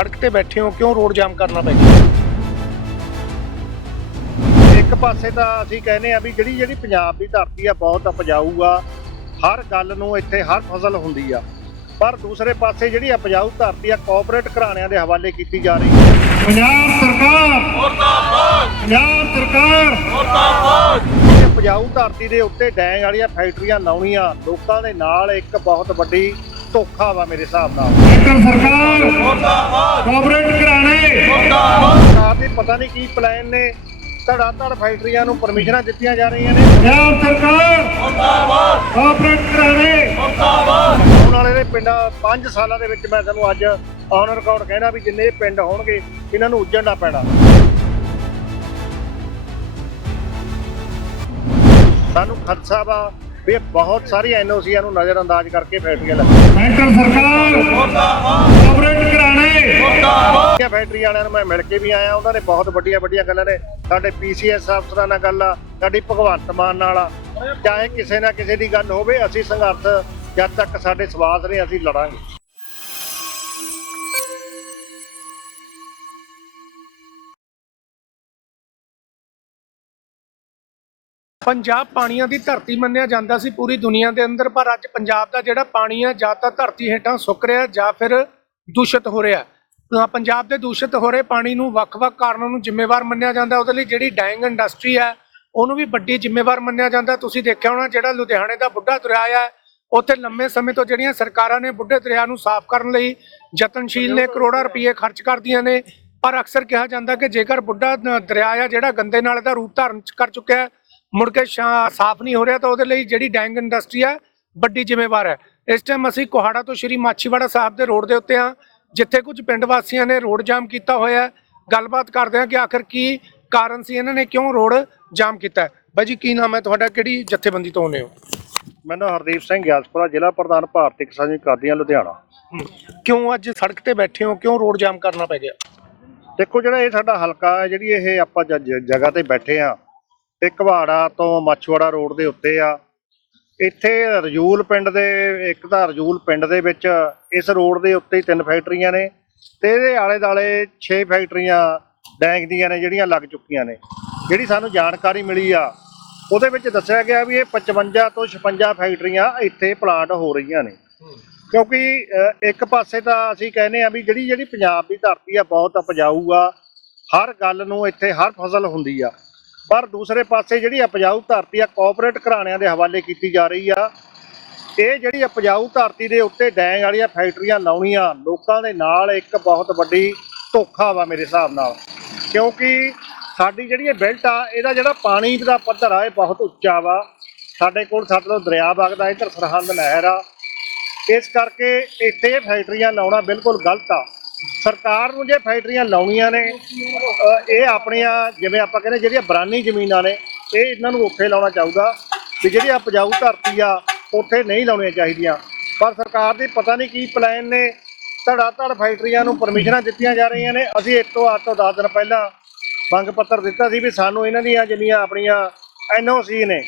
ਸੜਕ ਤੇ ਬੈਠੇ ਹੋ ਕਿਉਂ ਰੋਡ ਜਾਮ ਕਰਨਾ ਪੈ ਗਿਆ? ਇੱਕ ਪਾਸੇ ਤਾਂ ਅਸੀਂ ਕਹਿੰਦੇ ਆ ਵੀ ਜਿਹੜੀ ਜਿਹੜੀ ਪੰਜਾਬ ਦੀ ਧਰਤੀ ਆ ਬਹੁਤ ਉਪਜਾਊ ਆ। ਹਰ ਗੱਲ ਨੂੰ ਇੱਥੇ ਹਰ ਫਸਲ ਹੁੰਦੀ ਆ। ਪਰ ਦੂਸਰੇ ਪਾਸੇ ਜਿਹੜੀ ਉਪਜਾਊ ਧਰਤੀ ਆ ਕੋਆਪਰੇਟ ਘਰਾਣਿਆਂ ਦੇ ਹਵਾਲੇ ਕੀਤੀ ਜਾ ਰਹੀ ਹੈ ਪੰਜਾਬ ਸਰਕਾਰ! ਮੁਰਦਾਬਾਦ! ਪੰਜਾਬ ਸਰਕਾਰ! ਮੁਰਦਾਬਾਦ! ਉਪਜਾਊ ਧਰਤੀ ਦੇ ਉੱਤੇ ਡੈਂਗ ਵਾਲੀਆਂ ਫੈਕਟਰੀਆਂ ਲਾਉਣੀਆਂ ਲੋਕਾਂ ਦੇ ਨਾਲ ਇੱਕ ਬਹੁਤ ਵੱਡੀ ਧੋਖਾ ਵਾ ਮੇਰੇ ਹਿਸਾਬ ਨਾਲ। ਸੈਂਟਰ ਸਰਕਾਰ ਮੁਰਦਾਬਾਦ ਕੋਆਪਰੇਟ ਘਰਾਣੇ। ਸਰਕਾਰ ਦੇ ਪਤਾ ਨਹੀਂ ਕੀ ਪਲਾਨ ਨੇ। ਧੜਾ ਧੜ ਫੈਕਟਰੀਆਂ ਨੂੰ ਪਰਮਿਸ਼ਨਾਂ ਦਿੱਤੀਆਂ ਜਾ ਰਹੀਆਂ ਨੇ। ਪੰਜਾਬ ਸਰਕਾਰ ਮੁਰਦਾਬਾਦ ਕੋਆਪਰੇਟ ਘਰਾਣੇ। ਆਉਣ ਵਾਲੇ ਦੇ ਪਿੰਡਾਂ 5 ਸਾਲਾਂ ਦੇ ਵਿੱਚ ਮੈਂ ਤੁਹਾਨੂੰ ਅੱਜ ਔਨ ਰਿਕਾਰਡ ਕਹਿਣਾ ਵੀ ਜਿੰਨੇ ਪਿੰਡ ਹੋਣਗੇ ਇਹਨਾਂ ਨੂੰ ਉੱਜੜਨਾ ਪੈਣਾ। ਸਾਨੂੰ ਖਦਸ਼ਾ ਵਾ ਵੀ ਬਹੁਤ ਸਾਰੀ ਐਨਓਸੀਆਂ ਨੂੰ ਨਜ਼ਰਅੰਦਾਜ਼ ਕਰਕੇ ਫੈਕਟਰੀਆਂ ਲੱਗੀਆਂ ਸੈਂਟਰ ਸਰਕਾਰ! ਕੋਆਪਰੇਟ ਘਰਾਣੇ ਫੈਕਟਰੀ ਵਾਲਿਆਂ ਨੂੰ ਮੈਂ ਮਿਲ ਕੇ ਵੀ ਆਇਆ ਉਹਨਾਂ ਨੇ ਬਹੁਤ ਵੱਡੀਆਂ ਵੱਡੀਆਂ ਗੱਲਾਂ ਨੇ। ਸਾਡੇ ਪੀਸੀਐਸ ਅਫਸਰਾਂ ਨਾਲ ਗੱਲ ਆ ਸਾਡੀ ਭਗਵੰਤ ਮਾਨ ਨਾਲ ਆ। ਚਾਹੇ ਕਿਸੇ ਨਾ ਕਿਸੇ ਦੀ ਗੱਲ ਹੋਵੇ ਅਸੀਂ ਸੰਘਰਸ਼ ਜਦ ਤੱਕ ਸਾਡੇ ਸਵਾਸ ਨੇ ਅਸੀਂ ਲੜਾਂਗੇ। ਪੰਜਾਬ ਪਾਣੀਆਂ ਦੀ ਧਰਤੀ ਮੰਨਿਆ ਜਾਂਦਾ ਸੀ ਪੂਰੀ ਦੁਨੀਆ ਦੇ ਅੰਦਰ, ਪਰ ਅੱਜ ਪੰਜਾਬ ਦਾ ਜਿਹੜਾ ਪਾਣੀ ਆ, ਜਾਂ ਤਾਂ ਧਰਤੀ ਹੇਠਾਂ ਸੁੱਕ ਰਿਹਾ, ਜਾਂ ਫਿਰ ਦੂਸ਼ਿਤ ਹੋ ਰਿਹਾ। ਪੰਜਾਬ ਦੇ ਦੂਸ਼ਿਤ ਹੋ ਰਹੇ ਪਾਣੀ ਨੂੰ ਵੱਖ-ਵੱਖ ਕਾਰਨਾਂ ਨੂੰ ਜ਼ਿੰਮੇਵਾਰ ਮੰਨਿਆ ਜਾਂਦਾ, ਉਹਦੇ ਲਈ ਜਿਹੜੀ ਡਾਇੰਗ ਇੰਡਸਟਰੀ ਹੈ ਉਹਨੂੰ ਵੀ ਵੱਡੀ ਜ਼ਿੰਮੇਵਾਰ ਮੰਨਿਆ ਜਾਂਦਾ। ਤੁਸੀਂ ਦੇਖਿਆ ਹੋਣਾ ਜਿਹੜਾ ਲੁਧਿਆਣੇ ਦਾ ਬੁੱਢਾ ਦਰਿਆ ਹੈ ਉੱਥੇ ਲੰਮੇ ਸਮੇਂ ਤੋਂ ਜਿਹੜੀਆਂ ਸਰਕਾਰਾਂ ਨੇ ਬੁੱਢੇ ਦਰਿਆ ਨੂੰ ਸਾਫ਼ ਕਰਨ ਲਈ ਯਤਨਸ਼ੀਲ ਨੇ, ਕਰੋੜਾਂ ਰੁਪਏ ਖਰਚ ਕਰਦੀਆਂ ਨੇ, ਪਰ ਅਕਸਰ ਕਿਹਾ ਜਾਂਦਾ ਕਿ ਜੇਕਰ ਬੁੱਢਾ ਦਰਿਆ ਆ ਜਿਹੜਾ ਗੰਦੇ ਨਾਲੇ ਦਾ ਰੂਪ ਧਾਰਨ ਕਰ ਚੁੱਕਿਆ ਹੈ ਮੁੜ ਕੇ ਸਾਫ਼ ਨਹੀਂ ਹੋ ਰਿਹਾ ਤਾਂ ਉਹਦੇ ਲਈ ਜਿਹੜੀ ਡੈਂਗ ਇੰਡਸਟਰੀ ਹੈ ਵੱਡੀ ਜ਼ਿੰਮੇਵਾਰ ਹੈ। ਇਸ ਟਾਈਮ ਅਸੀਂ ਕੋਹਾੜਾ ਤੋਂ ਸ਼੍ਰੀ ਮਾਛੀਵਾੜਾ ਸਾਹਿਬ ਦੇ ਰੋਡ ਦੇ ਉੱਤੇ ਆ ਜਿੱਥੇ ਕੁਝ ਪਿੰਡ ਵਾਸੀਆਂ ਨੇ ਰੋਡ ਜਾਮ ਕੀਤਾ ਹੋਇਆ ਹੈ। ਗੱਲਬਾਤ ਕਰਦੇ ਹਾਂ ਕਿ ਆਖਰ ਕੀ ਕਾਰਨ ਸੀ ਇਹਨਾਂ ਨੇ ਕਿਉਂ ਰੋਡ ਜਾਮ ਕੀਤਾ ਬਾਈ ਜੀ ਕੀ ਨਾਮ ਹੈ ਤੁਹਾਡਾ? ਕਿਹੜੀ ਜਥੇਬੰਦੀ ਤੋਂ ਆਉਂਦੇ ਹੋ? ਮੈਨੂੰ ਹਰਦੀਪ ਸਿੰਘ ਗਿਆਸਪੁਰਾ ਜ਼ਿਲ੍ਹਾ ਪ੍ਰਧਾਨ ਭਾਰਤੀ ਕਿਸਾਨ ਕਾਦੀਆਂ ਲੁਧਿਆਣਾ। ਕਿਉਂ ਅੱਜ ਸੜਕ ਤੇ ਬੈਠੇ ਹੋ? ਕਿਉਂ ਰੋਡ ਜਾਮ ਕਰਨਾ ਪੈ ਗਿਆ? ਦੇਖੋ ਜਿਹੜਾ ਇਹ ਸਾਡਾ ਹਲਕਾ ਹੈ ਜਿਹੜੀ ਇਹ ਆਪਾਂ ਜਗ੍ਹਾ ਤੇ ਬੈਠੇ ਆ ਇਹ ਘਵਾੜਾ ਤੋਂ ਮੱਛਵਾੜਾ ਰੋਡ ਦੇ ਉੱਤੇ ਆ। ਇੱਥੇ ਰਜੂਲ ਪਿੰਡ ਦੇ, ਇੱਕ ਤਾਂ ਰਜੂਲ ਪਿੰਡ ਦੇ ਵਿੱਚ ਇਸ ਰੋਡ ਦੇ ਉੱਤੇ ਹੀ ਤਿੰਨ ਫੈਕਟਰੀਆਂ ਨੇ ਤੇ ਇਹਦੇ ਆਲੇ ਦਾਲੇ 6 ਫੈਕਟਰੀਆਂ ਡੈਂਗ ਦੀਆਂ ਨੇ, ਜਿਹੜੀਆਂ ਲੱਗ ਚੁੱਕੀਆਂ ਨੇ। ਜਿਹੜੀ ਸਾਨੂੰ ਜਾਣਕਾਰੀ ਮਿਲੀ ਆ, ਉਹਦੇ ਵਿੱਚ ਦੱਸਿਆ ਗਿਆ ਵੀ ਇਹ 55 ਤੋਂ 56 ਫੈਕਟਰੀਆਂ ਇੱਥੇ ਪਲਾਂਟ ਹੋ ਰਹੀਆਂ ਨੇ। ਕਿਉਂਕਿ ਇੱਕ ਪਾਸੇ ਤਾਂ ਅਸੀਂ ਕਹਿੰਦੇ ਆ ਵੀ ਜਿਹੜੀ ਜਿਹੜੀ ਪੰਜਾਬ ਦੀ ਧਰਤੀ ਆ, ਬਹੁਤ ਉਪਜਾਊ ਆ। ਹਰ ਗੱਲ ਨੂੰ ਇੱਥੇ ਹਰ ਫਸਲ ਹੁੰਦੀ ਆ। ਪਰ ਦੂਸਰੇ ਪਾਸੇ ਜਿਹੜੀ ਉਪਜਾਊ ਧਰਤੀ ਆ ਕੋਆਪਰੇਟ ਘਰਾਣਿਆਂ ਦੇ ਹਵਾਲੇ ਕੀਤੀ ਜਾ ਰਹੀ ਆ। ਇਹ ਜਿਹੜੀ ਉਪਜਾਊ ਧਰਤੀ ਦੇ ਉੱਤੇ ਡੈਂਗ ਵਾਲੀਆਂ ਫੈਕਟਰੀਆਂ ਲਾਉਣੀਆਂ, ਲੋਕਾਂ ਦੇ ਨਾਲ ਇੱਕ ਬਹੁਤ ਵੱਡੀ ਧੋਖਾ ਵਾ ਮੇਰੇ ਹਿਸਾਬ ਨਾਲ। ਕਿਉਂਕਿ ਸਾਡੀ ਜਿਹੜੀ ਇਹ ਬੈਲਟ ਆ, ਇਹਦਾ ਜਿਹੜਾ ਪਾਣੀ ਦਾ ਪੱਧਰ ਆ, ਇਹ ਬਹੁਤ ਉੱਚਾ ਵਾ। ਸਾਡੇ ਕੋਲ ਸਾਡੇ ਤੋਂ ਦਰਿਆ ਵਗਦਾ, ਇੱਧਰ ਸਰਹੰਦ ਨਹਿਰ ਆ। ਇਸ ਕਰਕੇ ਇੱਥੇ ਫੈਕਟਰੀਆਂ ਲਾਉਣਾ ਬਿਲਕੁਲ ਗਲਤ ਆ। ਸਰਕਾਰ ਨੂੰ ਜੇ ਫੈਕਟਰੀਆਂ ਲਾਉਣੀਆਂ ਨੇ ਅ, ਇਹ ਆਪਣੀਆਂ ਜਿਵੇਂ ਆਪਾਂ ਕਹਿੰਦੇ ਜਿਹੜੀਆਂ ਬਰਾਨੀ ਜ਼ਮੀਨਾਂ ਨੇ ਇਹ ਇਹਨਾਂ ਨੂੰ ਉੱਥੇ ਲਾਉਣਾ ਚਾਹੂਗਾ ਵੀ ਜਿਹੜੀ ਉਪਜਾਊ ਧਰਤੀ ਆ ਉੱਥੇ ਨਹੀਂ ਲਾਉਣੀਆਂ ਚਾਹੀਦੀਆਂ। ਪਰ ਸਰਕਾਰ ਦੇ ਪਤਾ ਨਹੀਂ ਕੀ ਪਲਾਨ ਨੇ ਧੜਾ ਧੜ ਫੈਕਟਰੀਆਂ ਨੂੰ ਪਰਮਿਸ਼ਨਾਂ ਦਿੱਤੀਆਂ ਜਾ ਰਹੀਆਂ ਨੇ। ਅਸੀਂ ਇੱਕ ਤੋਂ ਅੱਠ ਤੋਂ 10 ਦਿਨ ਪਹਿਲਾਂ ਮੰਗ ਪੱਤਰ ਦਿੱਤਾ ਸੀ ਵੀ ਸਾਨੂੰ ਇਹਨਾਂ ਦੀਆਂ ਜਿਹੜੀਆਂ ਆਪਣੀਆਂ ਐਨਓਸੀ ਨੇ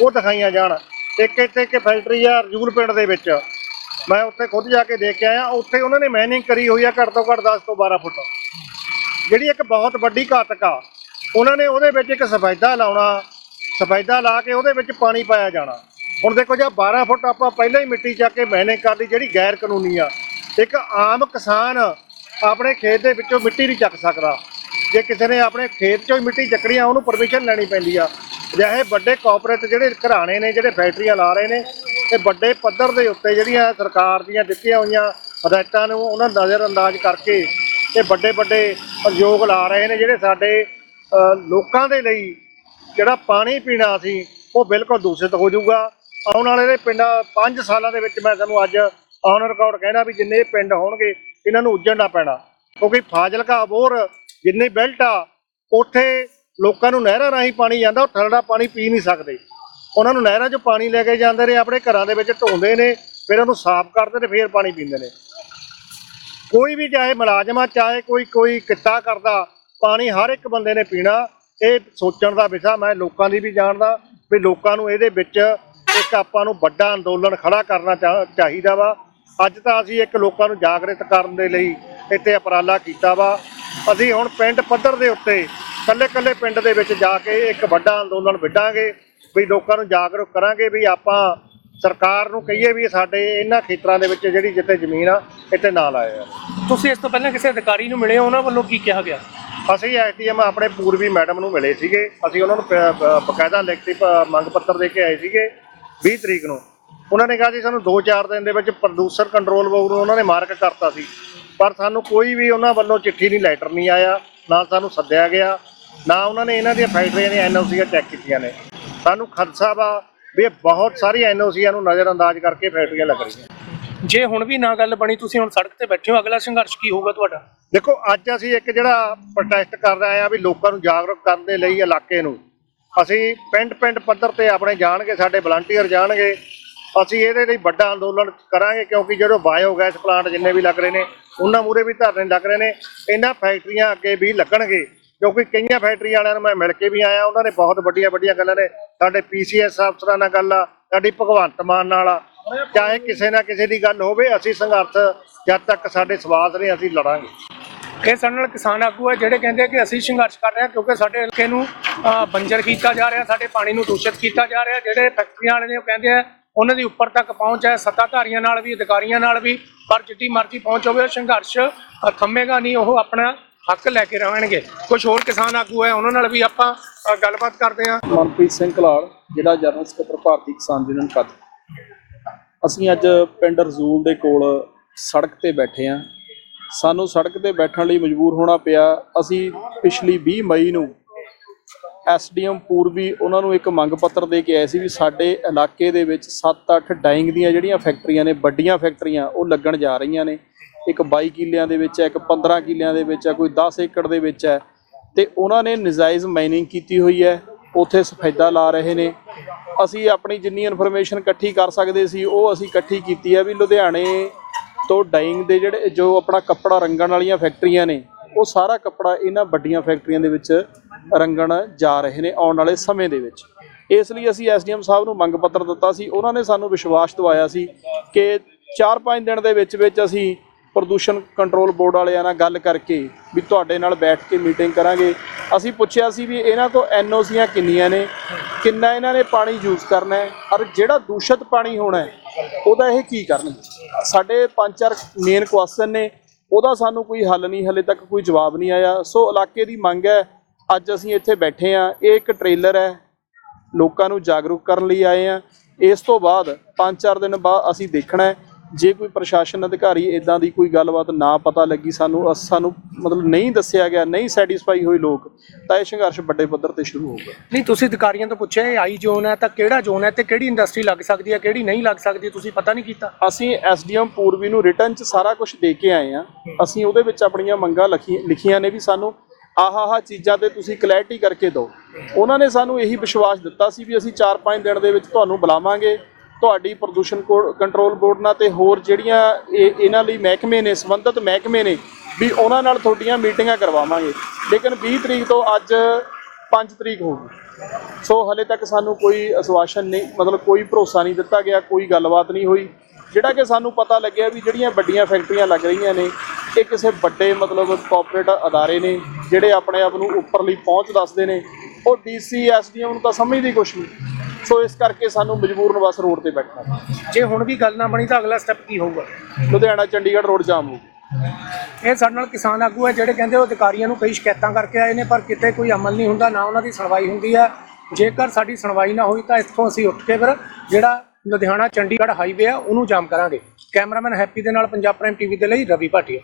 ਉਹ ਦਿਖਾਈਆਂ ਜਾਣ। ਇੱਕ ਇੱਥੇ ਇੱਕ ਫੈਕਟਰੀ ਆ ਰਜੂਲ ਪਿੰਡ ਦੇ ਵਿੱਚ। ਮੈਂ ਉੱਥੇ ਖੁਦ ਜਾ ਕੇ ਦੇਖ ਕੇ ਆਇਆ, ਉੱਥੇ ਉਹਨਾਂ ਨੇ ਮਾਈਨਿੰਗ ਕਰੀ ਹੋਈ ਆ ਘੱਟ ਤੋਂ ਘੱਟ 10 ਤੋਂ 12 ਫੁੱਟ। ਜਿਹੜੀ ਇੱਕ ਬਹੁਤ ਵੱਡੀ ਘਾਤਕ ਆ, ਉਹਨਾਂ ਨੇ ਉਹਦੇ ਵਿੱਚ ਇੱਕ ਸਫੈਦਾ ਲਾਉਣਾ, ਸਫੈਦਾ ਲਾ ਕੇ ਉਹਦੇ ਵਿੱਚ ਪਾਣੀ ਪਾਇਆ ਜਾਣਾ। ਹੁਣ ਦੇਖੋ ਜੇ 12 ਫੁੱਟ ਆਪਾਂ ਪਹਿਲਾਂ ਹੀ ਮਿੱਟੀ ਚੱਕ ਕੇ ਮਾਈਨਿੰਗ ਕਰ ਲਈ, ਜਿਹੜੀ ਗੈਰ ਕਾਨੂੰਨੀ ਆ। ਇੱਕ ਆਮ ਕਿਸਾਨ ਆਪਣੇ ਖੇਤ ਦੇ ਵਿੱਚੋਂ ਮਿੱਟੀ ਨਹੀਂ ਚੱਕ ਸਕਦਾ। ਜੇ ਕਿਸੇ ਨੇ ਆਪਣੇ ਖੇਤ ਚੋਂ ਹੀ ਮਿੱਟੀ ਚੱਕਣੀ ਆ, ਉਹਨੂੰ ਪਰਮਿਸ਼ਨ ਲੈਣੀ ਪੈਂਦੀ ਆ। ਅਜਿਹੇ ਵੱਡੇ ਕਾਰਪੋਰੇਟ ਜਿਹੜੇ ਘਰਾਣੇ ਨੇ, ਜਿਹੜੇ ਫੈਕਟਰੀਆਂ ਲਾ ਰਹੇ ਨੇ ਇਹ ਵੱਡੇ ਪੱਧਰ ਦੇ ਉੱਤੇ ਜਿਹੜੀਆਂ ਸਰਕਾਰ ਦੀਆਂ ਦਿੱਤੀਆਂ ਹੋਈਆਂ ਹਦਾਇਤਾਂ ਨੂੰ ਉਹਨਾਂ ਨਜ਼ਰ ਅੰਦਾਜ਼ ਕਰਕੇ ਇਹ ਵੱਡੇ ਵੱਡੇ ਉਦਯੋਗ ਲਾ ਰਹੇ ਨੇ ਜਿਹੜੇ ਸਾਡੇ ਲੋਕਾਂ ਦੇ ਲਈ ਜਿਹੜਾ ਪਾਣੀ ਪੀਣਾ ਸੀ, ਉਹ ਬਿਲਕੁਲ ਦੂਸ਼ਿਤ ਹੋ ਜਾਊਗਾ। ਆਉਣ ਵਾਲੇ ਦੇ ਪਿੰਡਾਂ 5 ਸਾਲਾਂ ਦੇ ਵਿੱਚ ਮੈਂ ਤੁਹਾਨੂੰ ਅੱਜ ਔਨ ਰਿਕਾਰਡ ਕਹਿਣਾ ਵੀ ਜਿੰਨੇ ਪਿੰਡ ਹੋਣਗੇ, ਇਹਨਾਂ ਨੂੰ ਉੱਜੜਨਾ ਪੈਣਾ। ਕਿਉਂਕਿ ਫਾਜ਼ਿਲਕਾ ਅਬੋਰ ਜਿੰਨੇ ਬੈਲਟ ਆ, ਉੱਥੇ ਲੋਕਾਂ ਨੂੰ ਨਹਿਰਾਂ ਰਾਹੀਂ ਪਾਣੀ ਜਾਂਦਾ, ਉਹ ਠੰਡਾ ਪਾਣੀ ਪੀ ਨਹੀਂ ਸਕਦੇ। ਉਹਨਾਂ ਨੂੰ ਨਹਿਰਾਂ 'ਚੋਂ ਪਾਣੀ ਲੈ ਕੇ ਜਾਂਦੇ ਨੇ, ਆਪਣੇ ਘਰਾਂ ਦੇ ਵਿੱਚ ਢੋਂਦੇ ਨੇ, ਫਿਰ ਉਹਨੂੰ ਸਾਫ਼ ਕਰਦੇ ਨੇ, ਫਿਰ ਪਾਣੀ ਪੀਂਦੇ ਨੇ। ਕੋਈ ਵੀ ਚਾਹੇ ਮੁਲਾਜ਼ਮ ਆ, ਚਾਹੇ ਕੋਈ ਕੋਈ ਕਿੱਤਾ ਕਰਦਾ, ਪਾਣੀ ਹਰ ਇੱਕ ਬੰਦੇ ਨੇ ਪੀਣਾ। ਇਹ ਸੋਚਣ ਦਾ ਵਿਸ਼ਾ ਮੈਂ ਲੋਕਾਂ ਦੀ ਵੀ ਜਾਣਦਾ ਵੀ ਲੋਕਾਂ ਨੂੰ ਇਹਦੇ ਵਿੱਚ ਇੱਕ ਆਪਾਂ ਨੂੰ ਵੱਡਾ ਅੰਦੋਲਨ ਖੜਾ ਕਰਨਾ ਚਾ- ਚਾਹੀਦਾ ਵਾ। ਅੱਜ ਤਾਂ ਅਸੀਂ ਇੱਕ ਲੋਕਾਂ ਨੂੰ ਜਾਗਰਿਤ ਕਰਨ ਦੇ ਲਈ ਇੱਥੇ ਉਪਰਾਲਾ ਕੀਤਾ ਵਾ। ਅਸੀਂ ਹੁਣ ਪਿੰਡ ਪੱਧਰ ਦੇ ਉੱਤੇ ਕੱਲੇ ਕੱਲੇ ਪਿੰਡ ਦੇ ਵਿੱਚ ਜਾ ਕੇ ਇੱਕ ਵੱਡਾ ਅੰਦੋਲਨ ਵਿੱਢਾਂਗੇ। ਵੀ ਲੋਕਾਂ ਨੂੰ ਜਾਗਰੂਕ ਕਰਾਂਗੇ ਵੀ ਆਪਾਂ ਸਰਕਾਰ ਨੂੰ ਕਹੀਏ ਵੀ ਸਾਡੇ ਇਹਨਾਂ ਖੇਤਰਾਂ ਦੇ ਵਿੱਚ ਜਿਹੜੀ ਜਿੱਥੇ ਜ਼ਮੀਨ ਆ ਇੱਥੇ ਨਾ ਲਾਏ ਆ। ਤੁਸੀਂ ਇਸ ਤੋਂ ਪਹਿਲਾਂ ਕਿਸੇ ਅਧਿਕਾਰੀ ਨੂੰ ਮਿਲੇ ਹੋ? ਉਹਨਾਂ ਵੱਲੋਂ ਕੀ ਕਿਹਾ ਗਿਆ? ਅਸੀਂ ਐਸਡੀਐਮ ਆਪਣੇ ਪੂਰਬੀ ਮੈਡਮ ਨੂੰ ਮਿਲੇ ਸੀਗੇ। ਅਸੀਂ ਉਹਨਾਂ ਨੂੰ ਬਕਾਇਦਾ ਲਿਖਤੀ ਮੰਗ ਪੱਤਰ ਦੇ ਕੇ ਆਏ ਸੀਗੇ 20 ਤਰੀਕ ਨੂੰ। ਉਹਨਾਂ ਨੇ ਕਿਹਾ ਜੀ ਸਾਨੂੰ 2-4 ਦਿਨ ਦੇ ਵਿੱਚ ਪ੍ਰਦੂਸ਼ਣ ਕੰਟਰੋਲ ਬੋਰਡ ਨੂੰ ਉਹਨਾਂ ਨੇ ਮਾਰਕ ਕਰਤਾ ਸੀ। ਪਰ ਸਾਨੂੰ ਕੋਈ ਵੀ ਉਹਨਾਂ ਵੱਲੋਂ ਚਿੱਠੀ ਨਹੀਂ ਲੈਟਰ ਨਹੀਂ ਆਇਆ ਨਾ ਸਾਨੂੰ ਸੱਦਿਆ ਗਿਆ ਨਾ ਉਹਨਾਂ ਨੇ ਇਹਨਾਂ ਦੀਆਂ ਫੈਕਟਰੀਆਂ ਦੀਆਂ ਐਨਓਸੀਆਂ ਚੈੱਕ ਕੀਤੀਆਂ ਨੇ। ਸਾਨੂੰ ਖਦਸ਼ਾ ਵਾ ਵੀ ਇਹ ਬਹੁਤ ਸਾਰੀ ਐਨਓਸੀਆਂ ਨੂੰ ਨਜ਼ਰਅੰਦਾਜ਼ ਕਰਕੇ ਫੈਕਟਰੀਆਂ ਲੱਗ ਰਹੀਆਂ। ਜੇ ਹੁਣ ਵੀ ਨਾ ਗੱਲ ਬਣੀ ਤੁਸੀਂ ਹੁਣ ਸੜਕ ਤੇ ਬੈਠੇ ਹੋ ਅਗਲਾ ਸੰਘਰਸ਼ ਕੀ ਹੋਊਗਾ ਤੁਹਾਡਾ? ਦੇਖੋ ਅੱਜ ਅਸੀਂ ਇੱਕ ਜਿਹੜਾ ਪ੍ਰੋਟੈਸਟ ਕਰ ਰਹੇ ਆ ਵੀ ਲੋਕਾਂ ਨੂੰ ਜਾਗਰੂਕ ਕਰਨ ਦੇ ਲਈ ਇਲਾਕੇ ਨੂੰ ਅਸੀਂ ਪਿੰਡ ਪਿੰਡ ਪੱਧਰ ਤੇ ਆਪਣੇ ਜਾਣਗੇ ਸਾਡੇ ਵਲੰਟੀਅਰ ਜਾਣਗੇ ਅਸੀਂ ਇਹਦੇ ਲਈ ਵੱਡਾ ਅੰਦੋਲਨ ਕਰਾਂਗੇ ਕਿਉਂਕਿ ਜਿਹੜੇ ਬਾਇਓਗੈਸ ਪਲਾਂਟ ਜਿੰਨੇ ਵੀ ਲੱਗ ਰਹੇ ਨੇ ਉਹਨਾਂ ਮੂਰੇ ਵੀ ਧਰਨੇ ਲੱਗ ਰਹੇ ਨੇ ਇਹਨਾਂ ਫੈਕਟਰੀਆਂ ਅੱਗੇ ਵੀ ਲੱਗਣਗੇ। ਕਿਉਂਕਿ ਕਈਆਂ ਫੈਕਟਰੀ ਵਾਲਿਆਂ ਨੂੰ ਮੈਂ ਮਿਲ ਕੇ ਵੀ ਆਇਆ, ਉਹਨਾਂ ਨੇ ਬਹੁਤ ਵੱਡੀਆਂ ਵੱਡੀਆਂ ਗੱਲਾਂ ਨੇ। ਸਾਡੇ ਪੀਸੀਐਸ ਅਫਸਰਾਂ ਨਾਲ ਗੱਲ ਆ, ਸਾਡੀ ਭਗਵੰਤ ਮਾਨ ਨਾਲ ਆ। ਚਾਹੇ ਕਿਸੇ ਨਾ ਕਿਸੇ ਦੀ ਗੱਲ ਹੋਵੇ, ਅਸੀਂ ਸੰਘਰਸ਼ ਜਦ ਤੱਕ ਸਾਡੇ ਸਵਾਦ ਨੇ ਅਸੀਂ ਲੜਾਂਗੇ। ਇਹ ਸਾਡੇ ਨਾਲ ਕਿਸਾਨ ਆਗੂ ਹੈ ਜਿਹੜੇ ਕਹਿੰਦੇ ਕਿ ਅਸੀਂ ਸੰਘਰਸ਼ ਕਰ ਰਹੇ ਹਾਂ ਕਿਉਂਕਿ ਸਾਡੇ ਇਲਾਕੇ ਨੂੰ ਬੰਜਰ ਕੀਤਾ ਜਾ ਰਿਹਾ, ਸਾਡੇ ਪਾਣੀ ਨੂੰ ਦੂਸ਼ਿਤ ਕੀਤਾ ਜਾ ਰਿਹਾ। ਜਿਹੜੇ ਫੈਕਟਰੀਆਂ ਵਾਲੇ ਨੇ ਉਹ ਕਹਿੰਦੇ ਆ, ਉਹਨਾਂ ਦੀ ਉੱਪਰ ਤੱਕ ਪਹੁੰਚ ਹੈ, ਸੱਤਾਧਾਰੀਆਂ ਨਾਲ ਵੀ, ਅਧਿਕਾਰੀਆਂ ਨਾਲ ਵੀ, ਪਰ ਜਿੱਡੀ ਮਰਜ਼ੀ ਪਹੁੰਚ ਹੋਵੇ ਸੰਘਰਸ਼ ਥੰਮੇਗਾ ਨਹੀਂ, ਉਹ ਆਪਣਾ ਹੱਕ ਲੈ ਕੇ ਰਹਿਣਗੇ। ਕੁਝ ਹੋਰ ਕਿਸਾਨ ਆਗੂ ਹੈ ਉਹਨਾਂ ਨਾਲ ਵੀ ਆਪਾਂ ਅ, ਗੱਲਬਾਤ ਕਰਦੇ ਹਾਂ। ਮਨਪ੍ਰੀਤ ਸਿੰਘ ਕਲਾਲ ਜਿਹੜਾ ਜਨਰਲ ਸਕੱਤਰ ਭਾਰਤੀ ਕਿਸਾਨ ਯੂਨੀਅਨ ਕੱਦ ਅਸੀਂ ਅੱਜ ਪਿੰਡ ਰਜ਼ੂਲ ਦੇ ਕੋਲ ਸੜਕ ਤੇ ਬੈਠੇ ਹਾਂ। ਸਾਨੂੰ ਸੜਕ ਤੇ ਬੈਠਣ ਲਈ ਮਜਬੂਰ ਹੋਣਾ ਪਿਆ। ਅਸੀਂ ਪਿਛਲੀ 20 ਮਈ ਨੂੰ ਐਸਡੀਐਮ ਪੂਰਬੀ ਉਹਨਾਂ ਨੂੰ ਇੱਕ ਮੰਗ ਪੱਤਰ ਦੇ ਕੇ ਆਏ ਸੀ ਵੀ ਸਾਡੇ ਇਲਾਕੇ ਦੇ ਵਿੱਚ 7-8 ਡਾਈਂਗ ਦੀਆਂ ਜਿਹੜੀਆਂ ਫੈਕਟਰੀਆਂ ਨੇ ਵੱਡੀਆਂ ਫੈਕਟਰੀਆਂ ਉਹ ਲੱਗਣ ਜਾ ਰਹੀਆਂ ਨੇ। ਇੱਕ 22 ਕਿੱਲਿਆਂ ਦੇ ਵਿੱਚ ਹੈ, ਇੱਕ 15 ਕਿੱਲਿਆਂ ਦੇ ਵਿੱਚ ਹੈ, ਕੋਈ 10 ਏਕੜ ਦੇ ਵਿੱਚ ਹੈ। ਤੇ ਉਹਨਾਂ ਨੇ ਨਜਾਇਜ਼ ਮਾਈਨਿੰਗ ਕੀਤੀ ਹੋਈ ਹੈ, ਉੱਥੇ ਸਫੈਦਾ ਲਾ ਰਹੇ ਨੇ। ਅਸੀਂ ਆਪਣੀ ਜਿੰਨੀ ਇਨਫੋਰਮੇਸ਼ਨ ਇਕੱਠੀ ਕਰ ਸਕਦੇ ਸੀ, ਉਹ ਅਸੀਂ ਇਕੱਠੀ ਕੀਤੀ ਹੈ ਵੀ ਲੁਧਿਆਣੇ ਤੋਂ ਡਾਈਂਗ ਦੇ ਜਿਹੜੇ, ਜੋ ਆਪਣਾ ਕੱਪੜਾ ਰੰਗਣ ਵਾਲੀਆਂ ਫੈਕਟਰੀਆਂ ਨੇ, ਉਹ ਸਾਰਾ ਕੱਪੜਾ ਇਹਨਾਂ ਵੱਡੀਆਂ ਫੈਕਟਰੀਆਂ ਦੇ ਵਿੱਚ ਰੰਗਣ ਜਾ ਰਹੇ ਨੇ ਆਉਣ ਵਾਲੇ ਸਮੇਂ ਦੇ ਵਿੱਚ। ਇਸ ਲਈ ਅਸੀਂ ਐਸਡੀਐਮ ਸਾਹਿਬ ਨੂੰ ਮੰਗ ਪੱਤਰ ਦਿੱਤਾ ਸੀ, ਉਹਨਾਂ ਨੇ ਸਾਨੂੰ ਵਿਸ਼ਵਾਸ ਦਿਵਾਇਆ ਸੀ ਕਿ 4-5 ਦਿਨ ਦੇ ਵਿੱਚ ਵਿੱਚ ਅਸੀਂ ਪ੍ਰਦੂਸ਼ਣ ਕੰਟਰੋਲ ਬੋਰਡ ਵਾਲਿਆਂ ਨਾਲ ਗੱਲ ਕਰਕੇ ਵੀ ਤੁਹਾਡੇ ਨਾਲ ਬੈਠ ਕੇ ਮੀਟਿੰਗ ਕਰਾਂਗੇ। ਅਸੀਂ ਪੁੱਛਿਆ ਸੀ ਵੀ ਇਹਨਾਂ ਕੋਲ ਐਨਓਸੀਆਂ ਕਿੰਨੀਆਂ ਨੇ, ਕਿੰਨਾ ਇਹਨਾਂ ਨੇ ਪਾਣੀ ਯੂਜ਼ ਕਰਨਾ ਹੈ, ਔਰ ਜਿਹੜਾ ਦੂਸ਼ਿਤ ਪਾਣੀ ਹੋਣਾ ਹੈ, ਉਹਦਾ ਇਹ ਕੀ ਕਰਨਗੇ ਸਾਡੇ ਪੰਜ ਚਾਰ ਮੇਨ ਕੁਐਸਚਨ ਨੇ, ਉਹਦਾ ਸਾਨੂੰ ਕੋਈ ਹੱਲ ਨਹੀਂ, ਹਲੇ ਤੱਕ ਕੋਈ ਜਵਾਬ ਨਹੀਂ ਆਇਆ। ਸੋ ਇਲਾਕੇ ਦੀ ਮੰਗ ਹੈ, ਅੱਜ ਅਸੀਂ ਇੱਥੇ ਬੈਠੇ ਆ ਇਹ ਇੱਕ ਟ੍ਰੇਲਰ ਹੈ, ਲੋਕਾਂ ਨੂੰ ਜਾਗਰੂਕ ਕਰਨ ਲਈ ਆਏ ਆ ਇਸ ਤੋਂ ਬਾਅਦ 5-4 ਦਿਨ ਬਾਅਦ ਅਸੀਂ ਦੇਖਣਾ ਹੈ ਜੇ ਕੋਈ ਪ੍ਰਸ਼ਾਸਨ ਅਧਿਕਾਰੀ ਇਦਾਂ ਦੀ ਕੋਈ ਗੱਲਬਾਤ ਨਾ ਪਤਾ ਲੱਗੀ ਸਾਨੂੰ ਸਾਨੂੰ ਮਤਲਬ ਨਹੀਂ ਦੱਸਿਆ ਗਿਆ ਨਹੀਂ ਸੈਟੀਸਫਾਈ ਹੋਏ ਲੋਕ ਤਾਂ ਇਹ ਸੰਘਰਸ਼ ਵੱਡੇ ਪੱਧਰ ਤੇ ਸ਼ੁਰੂ ਹੋਊਗਾ। ਨਹੀਂ ਤੁਸੀਂ ਅਧਿਕਾਰੀਆਂ ਤੋਂ ਪੁੱਛਿਆ ਇਹ ਆਈ ਜ਼ੋਨ ਹੈ ਤਾਂ ਕਿਹੜਾ ਜ਼ੋਨ ਹੈ ਤੇ ਕਿਹੜੀ ਇੰਡਸਟਰੀ ਲੱਗ ਸਕਦੀ ਹੈ ਕਿਹੜੀ ਨਹੀਂ ਲੱਗ ਸਕਦੀ ਤੁਸੀਂ ਪਤਾ ਨਹੀਂ ਕੀਤਾ? ਅਸੀਂ ਐਸਡੀਐਮ ਪੂਰਬੀ ਨੂੰ ਰਿਟਰਨ ਚ ਸਾਰਾ ਕੁਝ ਦੇ ਕੇ ਆਏ ਆ ਅਸੀਂ ਉਹਦੇ ਵਿੱਚ ਆਪਣੀਆਂ ਮੰਗਾਂ ਲਿਖੀ- ਲਿਖੀਆਂ ਨੇ ਵੀ ਸਾਨੂੰ ਆਹ ਆਹ ਚੀਜ਼ਾਂ ਤੇ ਤੁਸੀਂ ਕਲੈਰਿਟੀ ਕਰਕੇ ਦਿਓ। ਉਹਨਾਂ ਨੇ ਸਾਨੂੰ ਇਹੀ ਵਿਸ਼ਵਾਸ ਦਿੱਤਾ ਸੀ ਵੀ ਅਸੀਂ 4-5 ਦਿਨ ਦੇ ਵਿੱਚ ਤੁਹਾਨੂੰ ਬੁਲਾਵਾਂਗੇ। ਤੁਹਾਡੀ ਪ੍ਰਦੂਸ਼ਣ ਕੋ- ਕੰਟਰੋਲ ਬੋਰਡ ਨਾਲ ਤੇ ਹੋਰ ਜਿਹੜੀਆਂ ਇਹ ਇਹਨਾਂ ਲਈ ਮਹਿਕਮੇ ਨੇ, ਸੰਬੰਧਿਤ ਮਹਿਕਮੇ ਨੇ, ਵੀ ਉਹਨਾਂ ਨਾਲ ਤੁਹਾਡੀਆਂ ਮੀਟਿੰਗਾਂ ਕਰਵਾਵਾਂਗੇ। ਲੇਕਿਨ 20 ਤਰੀਕ ਤੋਂ ਅੱਜ 5 ਤਰੀਕ ਹੋ ਗਈ। ਸੋ ਹਲੇ ਤੱਕ ਸਾਨੂੰ ਕੋਈ ਅਸਵਾਸ਼ਨ ਨਹੀਂ, ਮਤਲਬ ਕੋਈ ਭਰੋਸਾ ਨਹੀਂ ਦਿੱਤਾ ਗਿਆ, ਕੋਈ ਗੱਲਬਾਤ ਨਹੀਂ ਹੋਈ। ਜਿਹੜਾ ਕਿ ਸਾਨੂੰ ਪਤਾ ਲੱਗਿਆ ਵੀ ਜਿਹੜੀਆਂ ਵੱਡੀਆਂ ਫੈਕਟਰੀਆਂ ਲੱਗ ਰਹੀਆਂ ਨੇ, ਇਹ ਕਿਸੇ ਵੱਡੇ ਮਤਲਬ ਕਾਰਪੋਰੇਟ ਅਦਾਰੇ ਨੇ, ਜਿਹੜੇ ਆਪਣੇ ਆਪ ਨੂੰ ਉੱਪਰਲੀ ਪਹੁੰਚ ਦੱਸਦੇ ਨੇ। ਉਹ ਡੀਸੀ ਐਸਡੀਐਮ ਨੂੰ ਤਾਂ ਸਮਝਦੀ ਕੁਛ ਨਹੀਂ। ਸੋ ਇਸ ਕਰਕੇ ਸਾਨੂੰ ਮਜਬੂਰਨ ਬਸ ਰੋਡ ਤੇ ਬੈਠਣਾ। ਜੇ ਹੁਣ ਵੀ ਗੱਲ ਨਾ ਬਣੀ ਤਾਂ ਅਗਲਾ ਸਟੈਪ ਕੀ ਹੋਊਗਾ? ਲੁਧਿਆਣਾ ਚੰਡੀਗੜ੍ਹ ਰੋਡ ਜਾਮ ਹੋ ਇਹ ਸਾਡੇ ਨਾਲ ਕਿਸਾਨ ਆਗੂ ਹੈ ਜਿਹੜੇ ਕਹਿੰਦੇ ਉਹ ਅਧਿਕਾਰੀਆਂ ਨੂੰ ਕਈ ਸ਼ਿਕਾਇਤਾਂ ਕਰਕੇ ਆਏ ਨੇ ਪਰ ਕਿਤੇ ਕੋਈ ਅਮਲ ਨਹੀਂ ਹੁੰਦਾ ਨਾ ਉਹਨਾਂ ਦੀ ਸੁਣਵਾਈ ਹੁੰਦੀ ਹੈ। ਜੇਕਰ ਸਾਡੀ ਸੁਣਵਾਈ ਨਾ ਹੋਈ ਤਾਂ ਇੱਥੋਂ ਅਸੀਂ ਉੱਠ ਕੇ ਫਿਰ ਜਿਹੜਾ ਲੁਧਿਆਣਾ ਚੰਡੀਗੜ੍ਹ ਹਾਈਵੇ ਆ ਉਹਨੂੰ ਜਾਮ ਕਰਾਂਗੇ। ਕੈਮਰਾਮੈਨ ਹੈਪੀ ਦੇ ਨਾਲ ਪੰਜਾਬ ਪ੍ਰਾਈਮ ਟੀਵੀ ਦੇ ਲਈ ਰਵੀ ਭਾਟੀਆ।